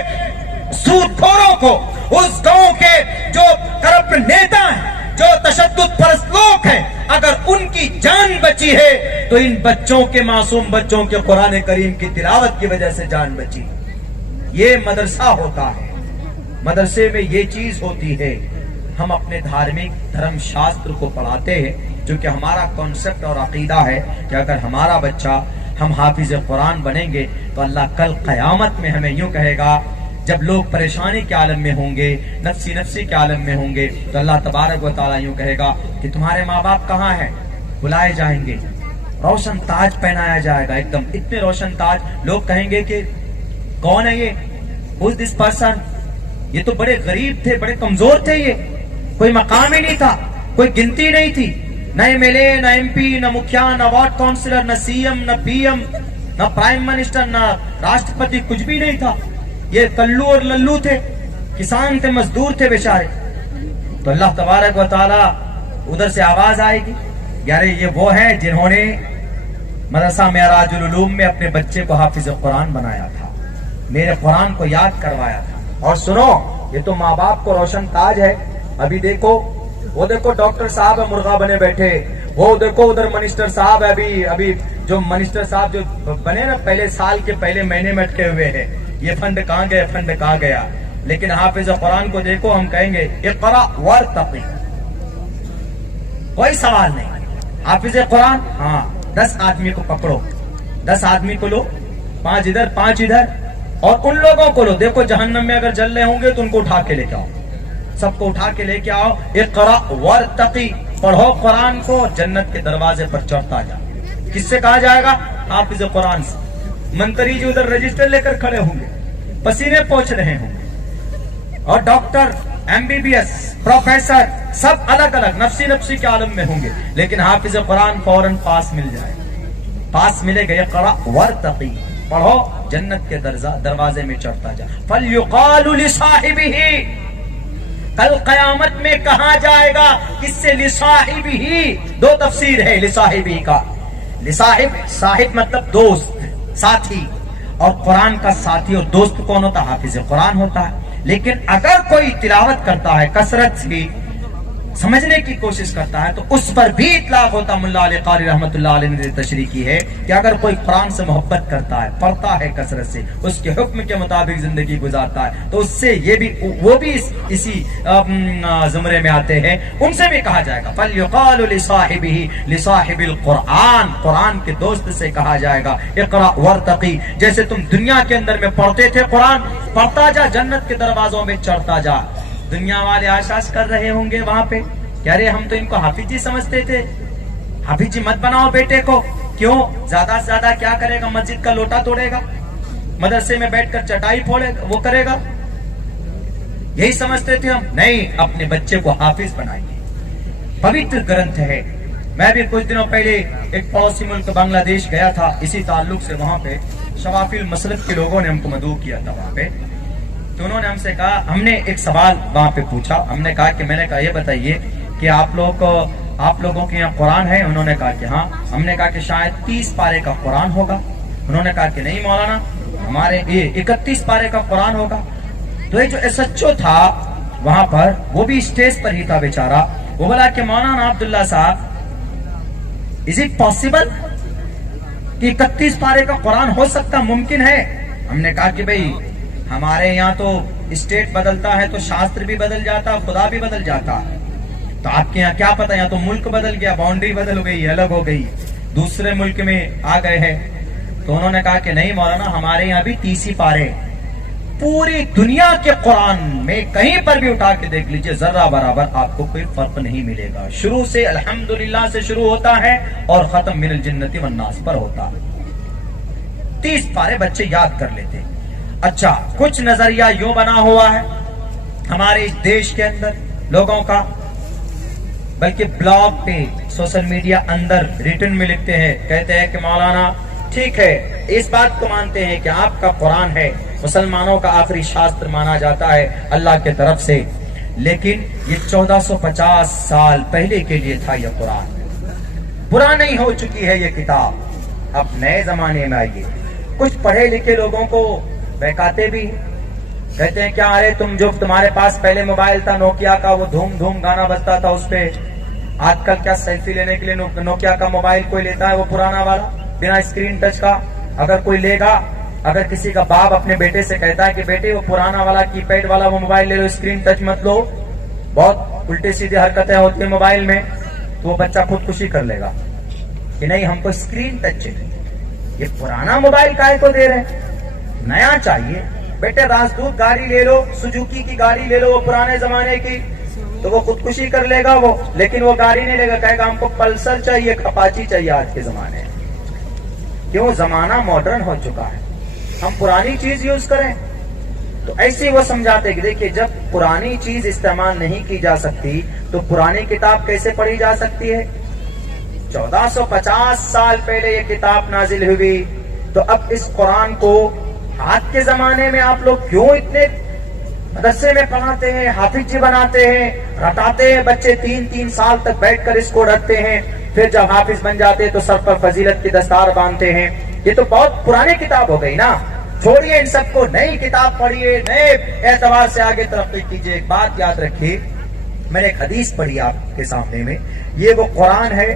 سود خوروں کو، اس گاؤں کے جو کرپٹ نیتا ہیں، جو تشدد پرست لوگ ہیں، اگر ان کی جان بچی ہے تو ان بچوں کے، معصوم بچوں کے قرآن کریم کی تلاوت کی وجہ سے جان بچی. یہ مدرسہ ہوتا ہے، مدرسے میں یہ چیز ہوتی ہے. ہم اپنے دھارمک دھرم شاستر کو پڑھاتے ہیں چونکہ ہمارا کانسیپٹ اور عقیدہ ہے کہ اگر ہمارا بچہ، ہم حافظ قرآن بنیں گے تو اللہ کل قیامت میں ہمیں یوں کہے گا جب لوگ پریشانی کے عالم میں ہوں گے, نفسی کے عالم میں ہوں گے, تو اللہ تبارک و تعالیٰ یوں کہے گا کہ تمہارے ماں باپ کہاں ہیں, بلائے جائیں گے, روشن تاج پہنایا جائے گا, ایک دم اتنے روشن تاج, لوگ کہیں گے کہ کون ہے یہ, who's this person, یہ تو بڑے غریب تھے, بڑے کمزور تھے, یہ کوئی مقام ہی نہیں تھا, کوئی گنتی نہیں تھی, نہ ایم ایل اے, نہ ایم پی, نہ مکھیا, نہ وارڈ کاؤنسلر, نہ سی ایم, نہ پی ایم, نہ پرائم منسٹر, نہ راشٹرپتی, کچھ بھی نہیں تھا, یہ کلو اور للو تھے, کسان تھے, مزدور تھے بیچارے. تو اللہ تبارک و تعالیٰ ادھر سے آواز آئے گی, یار یہ وہ ہے جنہوں نے مدرسہ معراج العلوم میں اپنے بچے کو حافظ قرآن بنایا تھا, میرے قرآن کو یاد کروایا تھا. اور سنو, یہ تو ماں باپ کو روشن تاج ہے. ابھی دیکھو, وہ دیکھو ڈاکٹر صاحب مرغا بنے بیٹھے, وہ دیکھو ادھر منسٹر صاحب ہے, ابھی جو منسٹر صاحب جو بنے نا پہلے سال کے پہلے مہینے میں اٹکے ہوئے ہیں, یہ فنڈ کہاں گیا, فنڈ کہاں گیا. لیکن حافظ قرآن کو دیکھو, ہم کہیں گے اقرا وارتقی, کوئی سوال نہیں. حافظ قرآن, ہاں 10 آدمی کو پکڑو, 10 آدمی کو لو, 5 ادھر 5 ادھر, اور ان لوگوں کو لو, دیکھو جہنم میں اگر جل رہے ہوں گے تو ان کو اٹھا کے لے کے آؤ, سب کو اٹھا کے لے کے آؤ. اقرا وارتقی, پڑھو قرآن کو, جنت کے دروازے پر چڑھتا جا. کس سے کہا جائے گا, حافظ قرآن سے. منتری جو ادھر رجسٹر لے کر کھڑے ہوں گے, پسینے پہنچ رہے ہوں گے, اور doctor, M B B S, professor, سب الگ الگ نفسی کے عالم میں ہوں گے, لیکن حافظ قرآن فوراً پاس مل جائے, پاس ملے گا. اقرا وارتقی, پڑھو, جنت کے دروازے میں چڑھتا جا. فَلْيُقَالُ لِصَاحِبِهِ, کل قیامت میں کہا جائے گا کس سے, لِصَاحِبِهِ. 2 تفسیر ہے لِصَاحِبِهِ کا. لِصَاحِب, صاحب مطلب دوست, ساتھی, اور قرآن کا ساتھی اور دوست کون ہوتا, حافظ قرآن ہوتا ہے. لیکن اگر کوئی تلاوت کرتا ہے کثرت سے, سمجھنے کی کوشش کرتا ہے, تو اس پر بھی اطلاق ہوتا. ملا علی قاری رحمت اللہ علیہ نے تشریح کی ہے کہ اگر کوئی قرآن سے محبت کرتا ہے, پڑھتا ہے کثرت سے, اس کے حکم کے مطابق زندگی گزارتا ہے, تو اس سے یہ بھی, وہ بھی اسی زمرے میں آتے ہیں. ان سے بھی کہا جائے گا فَلْيُقَالُ لِصَاحِبِهِ, لِصَاحِبِ الْقُرْآنِ, قرآن کے دوست سے کہا جائے گا اقرا وارتقی. جیسے تم دنیا کے اندر میں پڑھتے تھے قرآن, پڑھتا جا, جنت کے دروازوں میں چڑھتا جا. دنیا والے آشاش کر رہے ہوں گے وہاں پہ, کہہ رہے ہم تو ان کو حافظ جی سمجھتے تھے, حافظ جی مت بناؤ بیٹے کو. کیوں, زیادہ سے زیادہ کیا کرے گا, مسجد کا لوٹا توڑے گا, مدرسے میں بیٹھ کر چٹائی پھوڑے گا, وہ کرے گا, یہی سمجھتے تھے ہم. نہیں, اپنے بچے کو حافظ بنائیے, پوتر گرنتھ ہے. میں بھی کچھ دنوں پہلے ایک پڑوسی ملک بنگلہ دیش گیا تھا, اسی تعلق سے وہاں پہ شوافی المسلک کے لوگوں نے ہم کو مدعو کیا تھا وہاں پہ. تو انہوں نے ہم سے کہا, ہم نے ایک سوال وہاں پہ پوچھا, ہم نے کہا کہ میں نے کہا یہ بتائیے کہ آپ لوگوں کے یہاں قرآن ہے. انہوں نے کہا کہ ہاں. ہم نے کہا کہ شاید 30 پارے کا قرآن ہوگا. انہوں نے کہا کہ نہیں مولانا, ہمارے یہ 31 پارے کا قرآن ہوگا. تو یہ جو ایس ایچ او تھا وہاں پر, وہ بھی اسٹیج پر ہی تھا بیچارہ, وہ بولا کہ مولانا عبداللہ صاحب, از اٹ پاسبل کہ 31 پارے کا قرآن ہو سکتا, ممکن ہے؟ ہم نے کہا کہ بھئی ہمارے یہاں تو اسٹیٹ بدلتا ہے تو شاستر بھی بدل جاتا, خدا بھی بدل جاتا, تو آپ کے یہاں کیا پتا, یہاں تو ملک بدل گیا, باؤنڈری بدل گئی, الگ ہو گئی, دوسرے ملک میں آ گئے ہیں. تو انہوں نے کہا کہ نہیں مولانا, ہمارے یہاں بھی 30 ہی پارے. پوری دنیا کے قرآن میں کہیں پر بھی اٹھا کے دیکھ لیجئے, ذرہ برابر آپ کو کوئی فرق نہیں ملے گا. شروع سے الحمدللہ سے شروع ہوتا ہے اور ختم من الجنت والناس پر ہوتا ہے. 30 پارے بچے یاد کر لیتے. اچھا, کچھ نظریہ یوں بنا ہوا ہے ہمارے اس دیش کے اندر لوگوں کا, بلکہ بلاگ پہ, سوشل میڈیا اندر ریٹن میں لکھتے ہیں, کہتے ہیں کہ مولانا ٹھیک ہے, اس بات کو مانتے ہیں کہ آپ کا قرآن ہے, مسلمانوں کا آخری شاستر مانا جاتا ہے اللہ کے طرف سے, لیکن یہ 1450 سال پہلے کے لیے تھا یہ قرآن, پرانی ہو چکی ہے یہ کتاب. اب نئے زمانے میں آئیے, کچھ پڑھے لکھے لوگوں کو بہکاتے بھی, کہتے ہیں کیا ارے تم جو تمہارے پاس پہلے موبائل تھا نوکیا کا, وہ دھوم دھوم گانا بجتا تھا اس پہ, آج کل کیا سیلفی لینے کے لیے نوکیا کا موبائل کوئی لیتا ہے, وہ پرانا والا بنا اسکرین ٹچ کا, اگر کوئی لے گا, اگر کسی کا باپ اپنے بیٹے سے کہتا ہے کہ بیٹے وہ پرانا والا کی پیڈ والا وہ موبائل لے لو, اسکرین ٹچ مت لو, بہت الٹی سیدھی حرکتیں ہوتی ہیں موبائل میں, تو وہ بچہ خودکشی کر لے گا کہ نہیں ہم کو اسکرین ٹچ چاہیے. یہ پرانا موبائل کائے کو دے رہے ہیں, نیا چاہیے. بیٹے راجدوت گاڑی لے لو، سوزوکی کی گاڑی لے لو، وہ پرانے زمانے کی، تو وہ خودکشی کر لے گا وہ، لیکن وہ گاڑی نہیں لے گا، کہے گا ہم کو پلسر چاہیے، اپاچی چاہیے آج کے زمانے میں۔ کیوں؟ زمانہ ماڈرن ہو چکا ہے، ہم پرانی چیز یوز کریں۔ تو ایسے وہ سمجھاتے کہ دیکھیے جب پرانی چیز استعمال نہیں کی جا سکتی تو پرانی کتاب کیسے پڑھی جا سکتی ہے؟ 1450 سال پہلے یہ کتاب نازل ہوئی، تو اب اس قرآن کو آج کے زمانے میں آپ لوگ کیوں اتنے مدرسے میں پڑھاتے ہیں، حافظ جی بناتے ہیں، رٹاتے ہیں، بچے 3 سال تک بیٹھ کر اس کو رٹتے ہیں، پھر جب حافظ بن جاتے تو سر پر فضیلت کی دستار باندھتے ہیں۔ یہ تو بہت پرانی کتاب ہو گئی نا، چھوڑیے ان سب کو، نئی کتاب پڑھیے، نئے اعتبار سے آگے ترقی کیجیے۔ ایک بات یاد رکھیے، میں نے ایک حدیث پڑھی آپ کے سامنے میں، یہ وہ قرآن ہے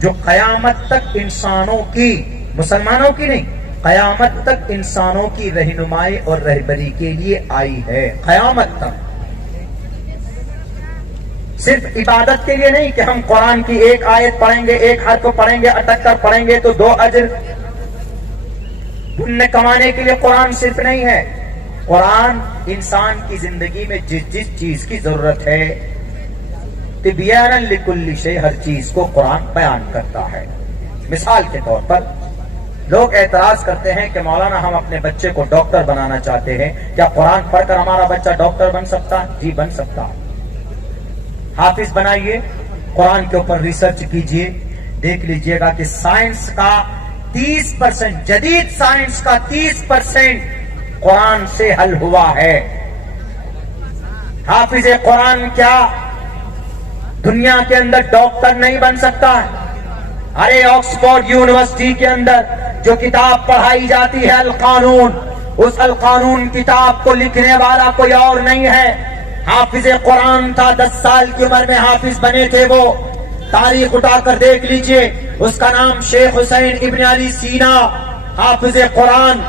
جو قیامت تک انسانوں کی، مسلمانوں کی نہیں، قیامت تک انسانوں کی رہنمائی اور رہبری کے لیے آئی ہے، قیامت تک۔ صرف عبادت کے لیے نہیں کہ ہم قرآن کی ایک آیت پڑھیں گے، ایک حرف پڑھیں گے، اٹک کر پڑھیں گے تو 2 اجر پنیہ کمانے کے لیے قرآن صرف نہیں ہے۔ قرآن انسان کی زندگی میں جس چیز کی ضرورت ہے، تبیانا لکل شیء، ہر چیز کو قرآن بیان کرتا ہے۔ مثال کے طور پر لوگ اعتراض کرتے ہیں کہ مولانا ہم اپنے بچے کو ڈاکٹر بنانا چاہتے ہیں، کیا قرآن پڑھ کر ہمارا بچہ ڈاکٹر بن سکتا ہے؟ جی بن سکتا ہے۔ حافظ بنائیے، قرآن کے اوپر ریسرچ کیجئے، دیکھ لیجئے گا کہ سائنس کا 30%، جدید سائنس کا 30% قرآن سے حل ہوا ہے۔ حافظ قرآن کیا دنیا کے اندر ڈاکٹر نہیں بن سکتا ہے؟ ارے آکسفورڈ یونیورسٹی کے اندر جو کتاب پڑھائی جاتی ہے القانون، اس القانون کتاب کو لکھنے والا کوئی اور نہیں ہے، حافظ قرآن تھا۔ 10 سال کی عمر میں حافظ بنے تھے وہ، تاریخ اٹھا کر دیکھ لیجئے، اس کا نام شیخ حسین ابن علی سینا، حافظ قرآن۔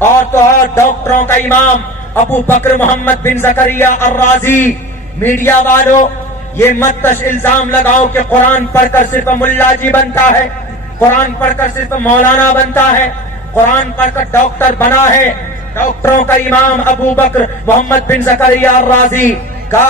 اور تو اور ڈاکٹروں کا امام ابو بکر محمد بن زکریا الرازی۔ میڈیا والوں یہ مت الزام لگاؤ کہ قرآن پڑھ کر صرف ملا جی بنتا ہے، قرآن پڑھ کر صرف مولانا بنتا ہے، قرآن پڑھ کر ڈاکٹر بنا ہے۔ ڈاکٹروں کا امام ابو بکر محمد بن زکریا الرازی کا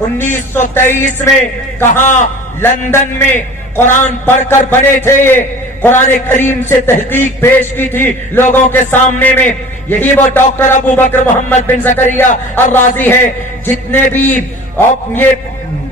1923 میں کہاں؟ لندن میں قرآن پڑھ کر بنے تھے یہ، قرآن کریم سے تحقیق پیش کی تھی لوگوں کے سامنے میں۔ یہی وہ ڈاکٹر ابو بکر محمد بن زکریا الرازی ہے۔ جتنے بھی یہ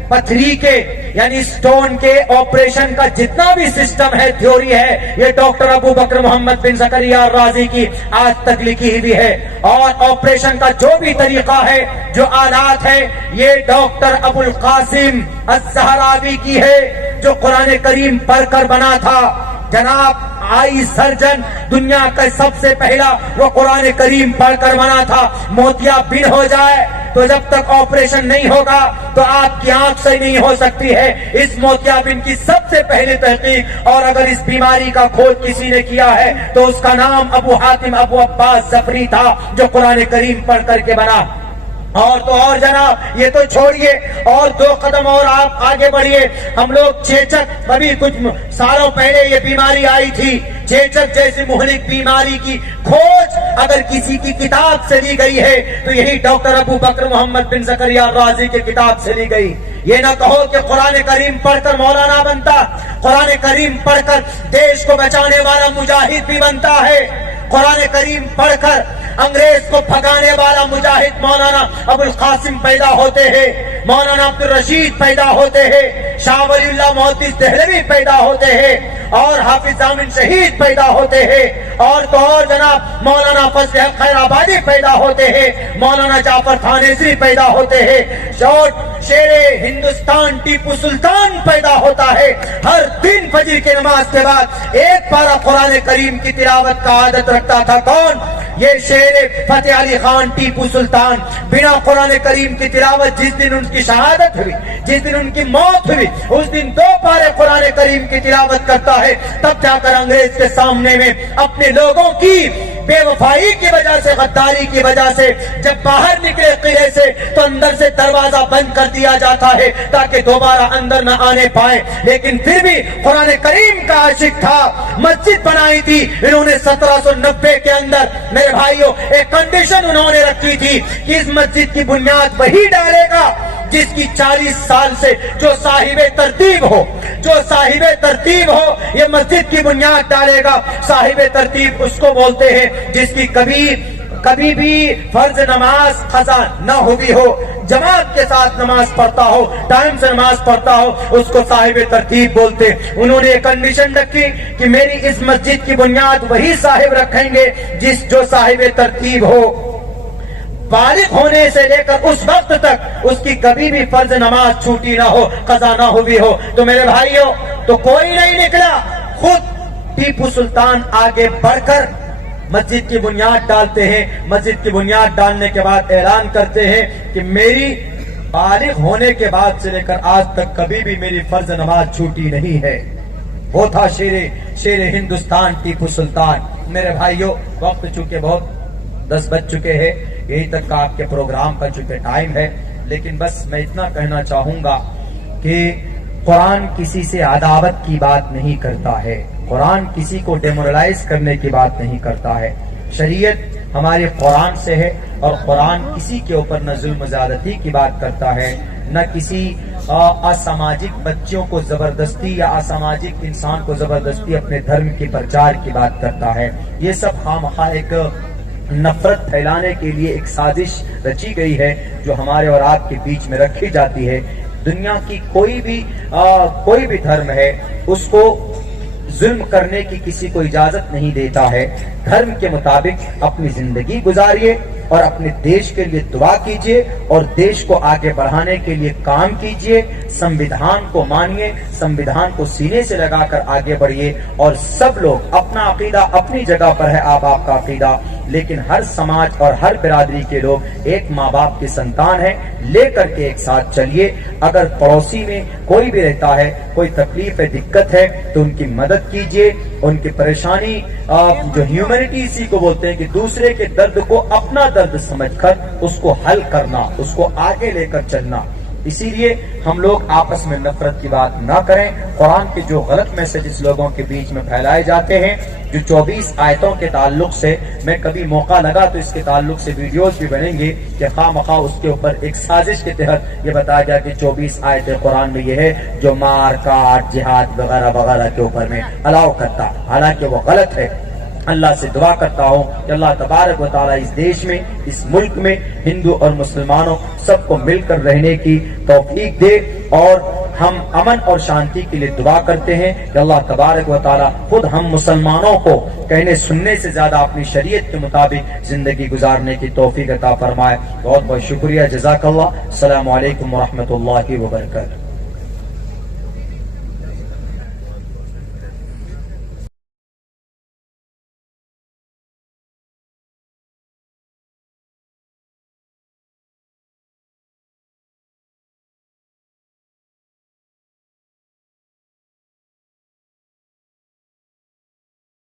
پتھری کے یعنی سٹون کے آپریشن کا جتنا بھی سسٹم ہے، تھیوری ہے، یہ ڈاکٹر ابو بکر محمد بن زکریا الرازی کی آج تک لکھی ہوئی ہے۔ اور آپریشن کا جو بھی طریقہ ہے، جو آلات ہے، یہ ڈاکٹر ابو القاسم الزہراوی کی ہے، جو قرآن کریم پڑھ کر بنا تھا۔ جناب آئی سرجن دنیا کا سب سے پہلا وہ قرآن کریم پڑھ کر بنا تھا۔ موتیا بن ہو جائے تو جب تک آپریشن نہیں ہوگا تو آپ کی آنکھ صحیح نہیں ہو سکتی ہے۔ اس موتیا بن کی سب سے پہلی تحقیق، اور اگر اس بیماری کا کھوج کسی نے کیا ہے تو اس کا نام ابو حاتم ابو عباس ظفری تھا، جو قرآن کریم پڑھ کر کے بنا۔ اور تو اور جناب یہ تو چھوڑیے، اور 2 قدم اور آپ آگے بڑھیے۔ ہم لوگ چیچک، ابھی کچھ سالوں پہلے یہ بیماری آئی تھی، چیچک جیسی مہلک بیماری کی کھوج اگر کسی کی کتاب سے لی گئی ہے تو یہی ڈاکٹر ابو بکر محمد بن زکریا الرازی کی کتاب سے لی گئی۔ یہ نہ کہو کہ قرآن کریم پڑھ کر مولانا بنتا، قرآن کریم پڑھ کر دیش کو بچانے والا مجاہد بھی بنتا ہے، قرآن کریم پڑھ کر انگریز کو بھگانے والا مجاہد مولانا ابو القاسم پیدا ہوتے ہیں، مولانا عبد الرشید پیدا ہوتے ہیں، شاہ ولی اللہ محدث دہلوی پیدا ہوتے ہیں، اور حافظ ضامن شہید پیدا ہوتے ہیں، اور تو اور جناب مولانا فضل حق خیر آبادی پیدا ہوتے ہیں، مولانا جعفر تھانیسری پیدا ہوتے ہیں، شیر ہندوستان ٹیپو سلطان پیدا ہوتا ہے۔ ہر دن فجر کی نماز کے بعد ایک پارہ قرآن کریم کی تلاوت کا عادت رکھتا تھا۔ کون؟ یہ شیر فتح علی خان ٹیپو سلطان۔ بنا قرآن کریم کی تلاوت جس دن ان کی شہادت ہوئی، جس دن ان کی موت ہوئی، اس دن 2 پارے قرآن کریم کی تلاوت کرتا ہے، تب جا کر انگریز کے سامنے میں اپنے لوگوں کی بے وفائی کی وجہ سے، غداری کی وجہ سے جب باہر نکلے قلعے سے تو اندر سے دروازہ بند کر دیا جاتا ہے تاکہ دوبارہ اندر نہ آنے پائے، لیکن پھر بھی قرآن کریم کا عاشق تھا، مسجد بنائی تھی انہوں نے 1790 کے اندر۔ میرے بھائیوں، ایک کنڈیشن انہوں نے رکھی تھی کہ اس مسجد کی بنیاد وہی ڈالے گا جس کی 40 سال سے جو صاحب ترتیب ہو، جو صاحب ترتیب ہو یہ مسجد کی بنیاد ڈالے گا۔ صاحب ترتیب اس کو بولتے ہیں جس کی کبھی بھی فرض نماز قضا نہ ہوئی ہو، جماعت کے ساتھ نماز پڑھتا ہو، ٹائم سے نماز پڑھتا ہو، اس کو صاحب ترتیب بولتے۔ انہوں نے ایک کنڈیشن رکھی کہ میری اس مسجد کی بنیاد وہی صاحب رکھیں گے جو صاحب ترتیب ہو، بالغ ہونے سے لے کر اس وقت تک اس کی کبھی بھی فرض نماز چھوٹی نہ ہو، قضا نہ ہوئی ہو۔ تو میرے بھائیوں، تو کوئی نہیں نکلا، خود ٹیپو سلطان آگے بڑھ کر مسجد کی بنیاد ڈالتے ہیں۔ مسجد کی بنیاد ڈالنے کے بعد اعلان کرتے ہیں کہ میری بالغ ہونے کے بعد سے لے کر آج تک کبھی بھی میری فرض نماز چھوٹی نہیں ہے۔ وہ تھا شیر ہندوستان ٹیپو سلطان۔ میرے بھائیوں، وقت چونکہ بہت 10 بج چکے ہیں، یہی تک کا آپ کے پروگرام کا چونکہ ٹائم ہے، لیکن بس میں اتنا کہنا چاہوں گا کہ قرآن کسی سے عداوت کی بات نہیں کرتا ہے، قرآن کسی کو ڈیمورلائز کرنے کی بات نہیں کرتا ہے۔ شریعت ہماری قرآن سے ہے اور قرآن کسی کے اوپر نہ ظلم و زیادتی کی بات کرتا ہے، نہ کسی اساماجک بچوں کو زبردستی یا اساماجک انسان کو زبردستی اپنے دھرم کی پرچار کی بات کرتا ہے۔ یہ سب خامخواہ ایک نفرت پھیلانے کے لیے ایک سازش رچی گئی ہے جو ہمارے اور آپ کے بیچ میں رکھی جاتی ہے۔ دنیا کی کوئی بھی دھرم ہے اس کو ظلم کرنے کی کسی کو اجازت نہیں دیتا ہے۔ دھرم کے مطابق اپنی زندگی گزاریے اور اپنے دیش کے لیے دعا کیجیے اور دیش کو آگے بڑھانے کے لیے کام کیجیے، سنویدھان کو مانیے، سنویدھان کو سینے سے لگا کر آگے بڑھیے، اور سب لوگ اپنا عقیدہ اپنی جگہ پر ہے، آپ کا عقیدہ، لیکن ہر سماج اور ہر برادری کے لوگ ایک ماں باپ کی سنتان ہیں، لے کر کے ایک ساتھ چلیے۔ اگر پڑوسی میں کوئی بھی رہتا ہے، کوئی تکلیف ہے، دقت ہے، تو ان کی مدد کیجیے، ان کی پریشانی جو ہیومینٹی اسی کو بولتے ہیں کہ دوسرے کے درد کو اپنا درد سمجھ کر اس کو حل کرنا، اس کو آگے لے کر چلنا۔ اسی لیے ہم لوگ آپس میں نفرت کی بات نہ کریں۔ قرآن کے جو غلط میسجز لوگوں کے بیچ میں پھیلائے جاتے ہیں، جو 24 آیتوں کے تعلق سے، میں کبھی موقع لگا تو اس کے تعلق سے ویڈیوز بھی بنیں گے کہ خواہ مخواہ اس کے اوپر ایک سازش کے تحت یہ بتایا گیا کہ 24 آیتیں قرآن میں یہ ہے جو مار کاٹ جہاد وغیرہ وغیرہ کے اوپر میں الاؤ کرتا، حالانکہ وہ غلط ہے۔ اللہ سے دعا کرتا ہوں کہ اللہ تبارک و تعالیٰ اس دیش میں، اس ملک میں ہندو اور مسلمانوں سب کو مل کر رہنے کی توفیق دے، اور ہم امن اور شانتی کے لیے دعا کرتے ہیں کہ اللہ تبارک و تعالیٰ خود ہم مسلمانوں کو کہنے سننے سے زیادہ اپنی شریعت کے مطابق زندگی گزارنے کی توفیق عطا فرمائے۔ بہت بہت شکریہ، جزاک اللہ۔ السلام علیکم ورحمۃ اللہ وبرکاتہ۔